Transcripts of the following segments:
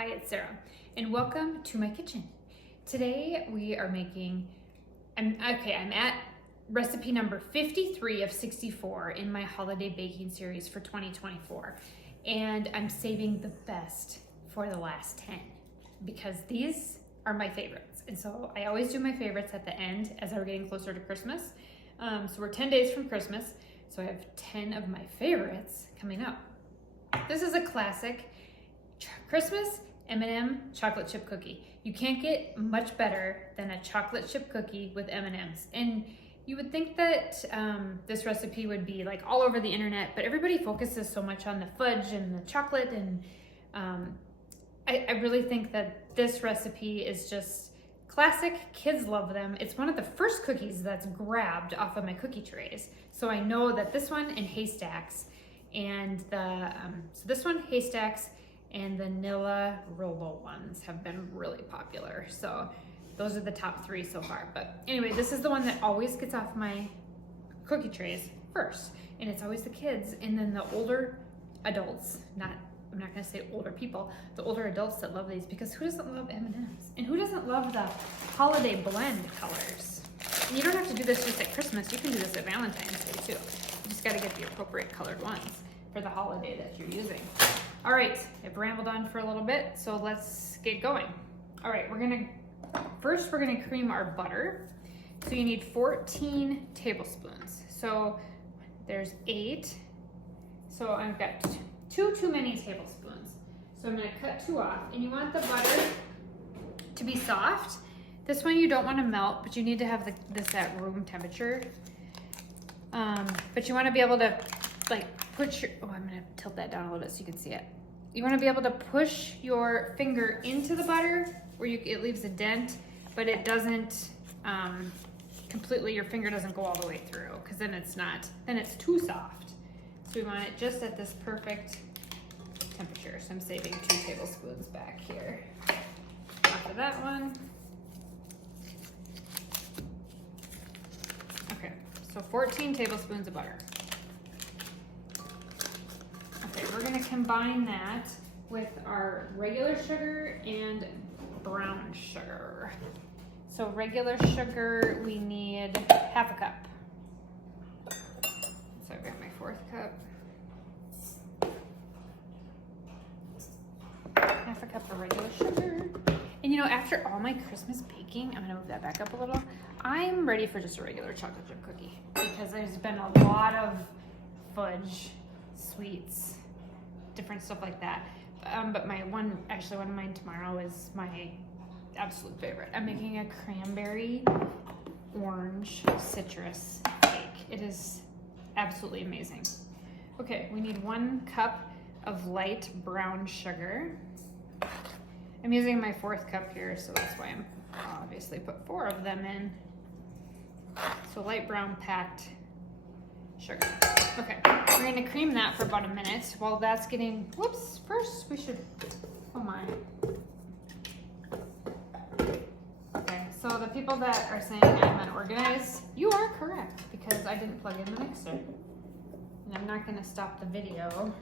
Hi, it's Sarah, and welcome to my kitchen. Today we are making, I'm at recipe number 53 of 64 in my holiday baking series for 2024. And I'm saving the best for the last 10 because these are my favorites. And so I always do my favorites at the end as we're getting closer to Christmas. So we're 10 days from Christmas. So I have 10 of my favorites coming up. This is a classic Christmas M&M Chocolate Chip Cookie. You can't get much better than a chocolate chip cookie with M&Ms. And you would think that this recipe would be like all over the internet, but everybody focuses so much on the fudge and the chocolate. And I really think that this recipe is just classic. Kids love them. It's one of the first cookies that's grabbed off of my cookie trays. So I know that this one and Haystacks and so this one, Haystacks, and the Vanilla Rolo ones have been really popular. So those are the top 3 so far. But anyway, this is the one that always gets off my cookie trays first. And it's always the kids and then the older adults, I'm not gonna say older people, the older adults that love these, because who doesn't love M&Ms? And who doesn't love the holiday blend colors? And you don't have to do this just at Christmas, you can do this at Valentine's Day too. You just gotta get the appropriate colored ones for the holiday that you're using. All right, I've rambled on for a little bit, so let's get going. All right, first we're gonna cream our butter. So you need 14 tablespoons. So there's 8. So I've got too many tablespoons. So I'm gonna cut 2 off, and you want the butter to be soft. This one you don't wanna melt, but you need to have this at room temperature. But you wanna be able to like put your, I'm gonna tilt that down a little bit so you can see it. You wanna be able to push your finger into the butter where it leaves a dent, but it doesn't completely, your finger doesn't go all the way through, because then it's too soft. So we want it just at this perfect temperature. So I'm saving 2 tablespoons back here. After that one. Okay, so 14 tablespoons of butter. Okay, we're gonna combine that with our regular sugar and brown sugar. So regular sugar, we need half a cup. So I've got my 4th cup. Half a cup of regular sugar. And you know, after all my Christmas baking, I'm gonna move that back up a little. I'm ready for just a regular chocolate chip cookie because there's been a lot of fudge, sweets, different stuff like that. But one of mine tomorrow is my absolute favorite. I'm making a cranberry orange citrus cake. It is absolutely amazing. Okay, we need 1 cup of light brown sugar. I'm using my 4th cup here, so that's why I'm obviously put 4 of them in. So light brown packed sugar. Okay, we're gonna cream that for about a minute. While that's getting, first we should, oh my. Okay, so the people that are saying I'm unorganized, you are correct, because I didn't plug in the mixer. And I'm not gonna stop the video,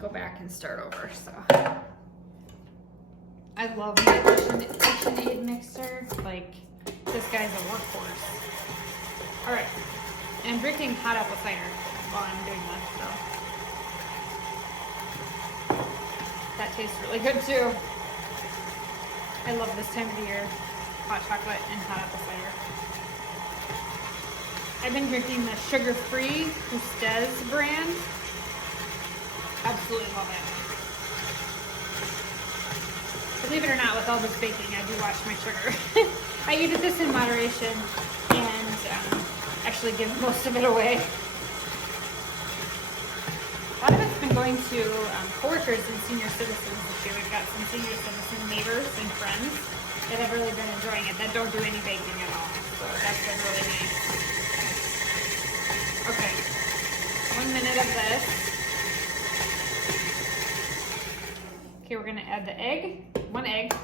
go back and start over, so. I love my KitchenAid mixer, like, this guy's a workhorse. All right. And I'm drinking hot apple cider while I'm doing this, so. That tastes really good too. I love this time of the year, hot chocolate and hot apple cider. I've been drinking the sugar-free Ustez brand. Absolutely love it. Believe it or not, with all this baking, I do watch my sugar. I eat this in moderation and actually give most of it away. A lot of it's been going to coworkers and senior citizens this year. We've got some senior citizen neighbors and friends that have really been enjoying it, that don't do any baking at all. So that's been really nice. Okay, 1 minute of this. Okay, we're gonna add the egg, 1 egg.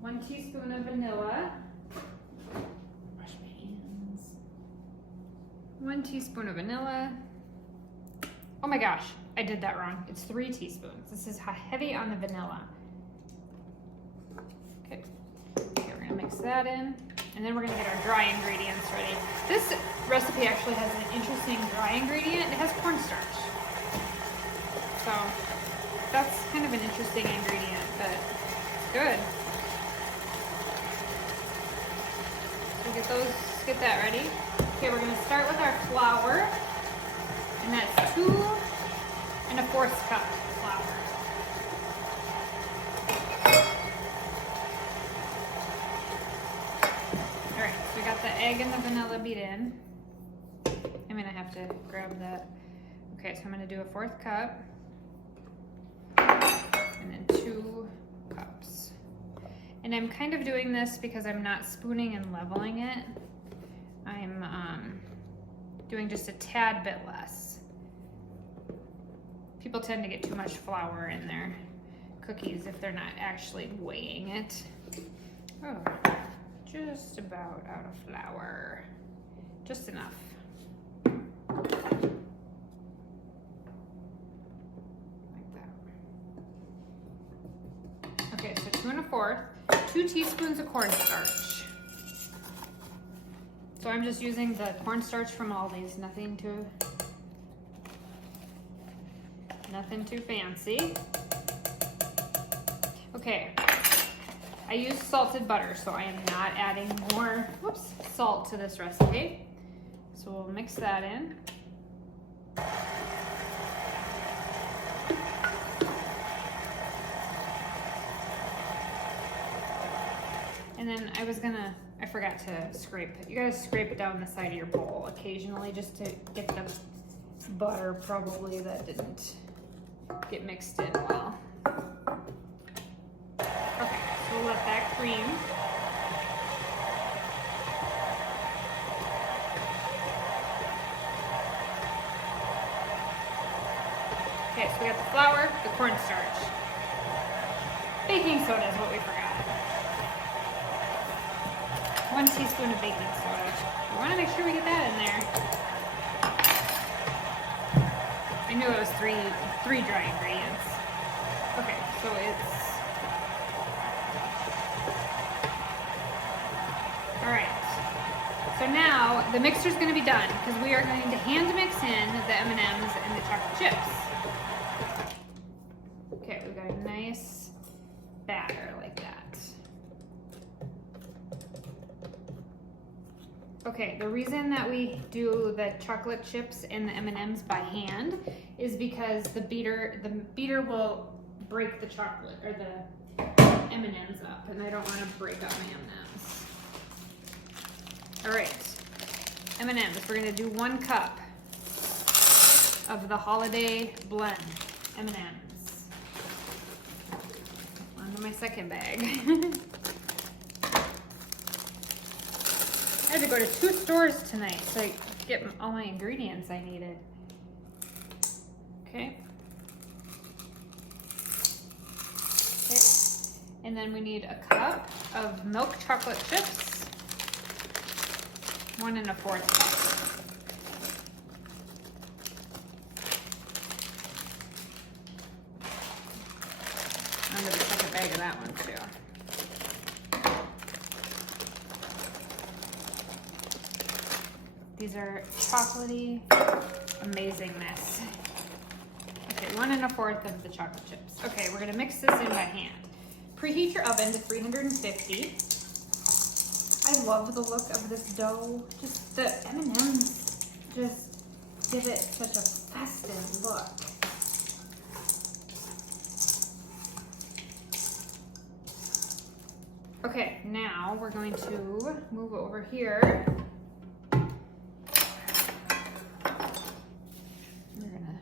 1 teaspoon of vanilla. Wash my hands. 1 teaspoon of vanilla. Oh my gosh, I did that wrong. It's 3 teaspoons. This is heavy on the vanilla. Okay, we're gonna mix that in. And then we're gonna get our dry ingredients ready. This recipe actually has an interesting dry ingredient. It has cornstarch. So that's kind of an interesting ingredient, but it's good. So get that ready. Okay, we're gonna start with our flour. And that's 2 1/4 cup flour. All right, so we got the egg and the vanilla beat in. I'm gonna have to grab that. Okay, so I'm gonna do a 1/4 cup. And then 2 cups. And I'm kind of doing this because I'm not spooning and leveling it. I'm doing just a tad bit less. People tend to get too much flour in their cookies if they're not actually weighing it. Oh, just about out of flour. Just enough. Like that. Okay, so 2 1/4, 2 teaspoons of cornstarch. So I'm just using the cornstarch from Aldi's, nothing too fancy. Okay, I use salted butter, so I am not adding more salt to this recipe. So we'll mix that in. And then I forgot to scrape it. You gotta scrape it down the side of your bowl occasionally just to get the butter probably that didn't get mixed in well. Okay, so we'll let that cream. Okay, so we got the flour, the cornstarch. Baking soda is what we forgot. 1 teaspoon of baking soda. We want to make sure we get that in there. I knew it was three dry ingredients. Okay, so it's all right. So now the mixer's going to be done because we are going to hand mix in the M&Ms and the chocolate chips. Okay, we've got a nice batter like that. Okay, the reason that we do the chocolate chips and the M&Ms by hand is because the beater will break the chocolate or the M&Ms up, and I don't want to break up my M&Ms. All right, M&Ms. We're gonna do 1 cup of the holiday blend M&Ms. Onto my second bag. I had to go to 2 stores tonight to get all my ingredients I needed. Okay. Okay. And then we need a cup of milk chocolate chips. 1 1/4 cup. I'm gonna take a bag of that one too. These are chocolatey amazingness. Okay, 1 1/4 of the chocolate chips. Okay, we're gonna mix this in by hand. Preheat your oven to 350. I love the look of this dough. Just the M&Ms just give it such a festive look. Okay, now we're going to move over here. We're gonna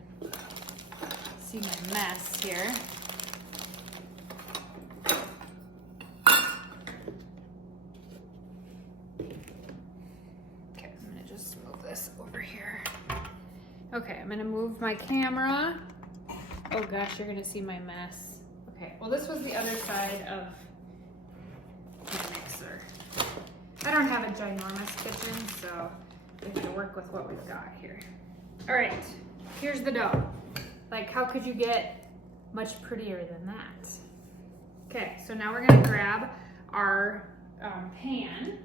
see my mess here. Okay, I'm gonna just move this over here. Okay, I'm gonna move my camera. Oh gosh, you're gonna see my mess. Okay, well this was the other side of my mixer. I don't have a ginormous kitchen, so we have to work with what we've got here. All right, here's the dough. Like, how could you get much prettier than that? Okay, so now we're gonna grab our pan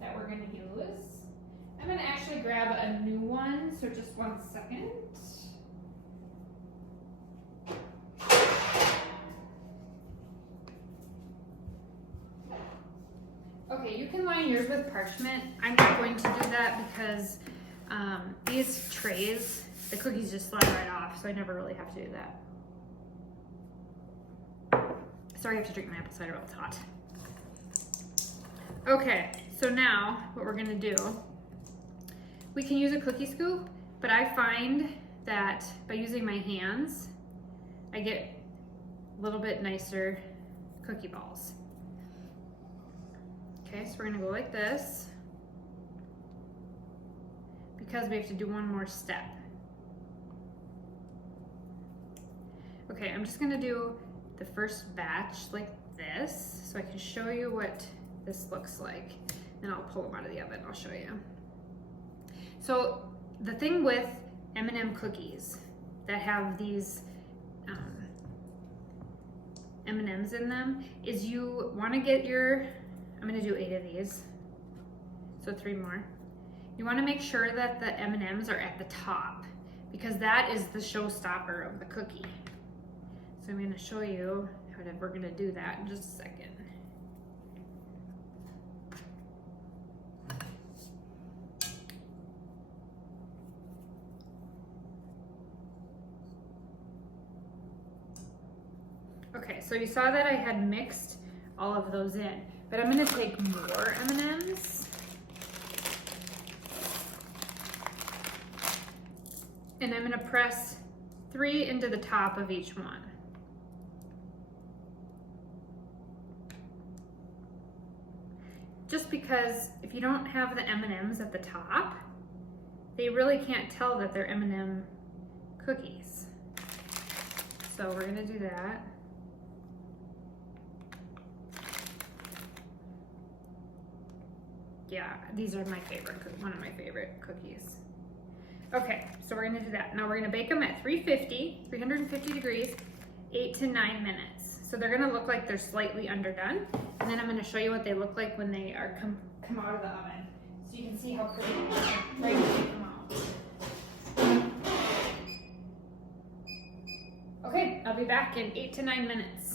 that we're gonna use. I'm gonna actually grab a new one, so just 1 second. Okay, you can line yours with parchment. I'm not going to do that because these trays, the cookies just slide right off, so I never really have to do that. Sorry, I have to drink my apple cider while it's hot. Okay, so now what we're gonna do, we can use a cookie scoop, but I find that by using my hands, I get a little bit nicer cookie balls. Okay, so we're gonna go like this because we have to do one more step. Okay, I'm just gonna do the first batch like this so I can show you what this looks like. Then I'll pull them out of the oven, I'll show you. So the thing with M&M cookies that have these M&Ms in them is you wanna get your, I'm gonna do 8 of these, so 3 more. You wanna make sure that the M&Ms are at the top because that is the showstopper of the cookie. So I'm gonna show you how we're gonna do that in just a second. Okay, so you saw that I had mixed all of those in, but I'm gonna take more M&Ms and I'm gonna press 3 into the top of each one. Just because if you don't have the M&Ms at the top, they really can't tell that they're M&M cookies. So we're gonna do that. Yeah, these are my favorite, one of my favorite cookies. Okay, so we're gonna do that. Now we're gonna bake them at 350 degrees, 8 to 9 minutes. So they're gonna look like they're slightly underdone. And then I'm gonna show you what they look like when they are come out of the oven. So you can see how pretty they are right when they come out. Okay, I'll be back in 8 to 9 minutes.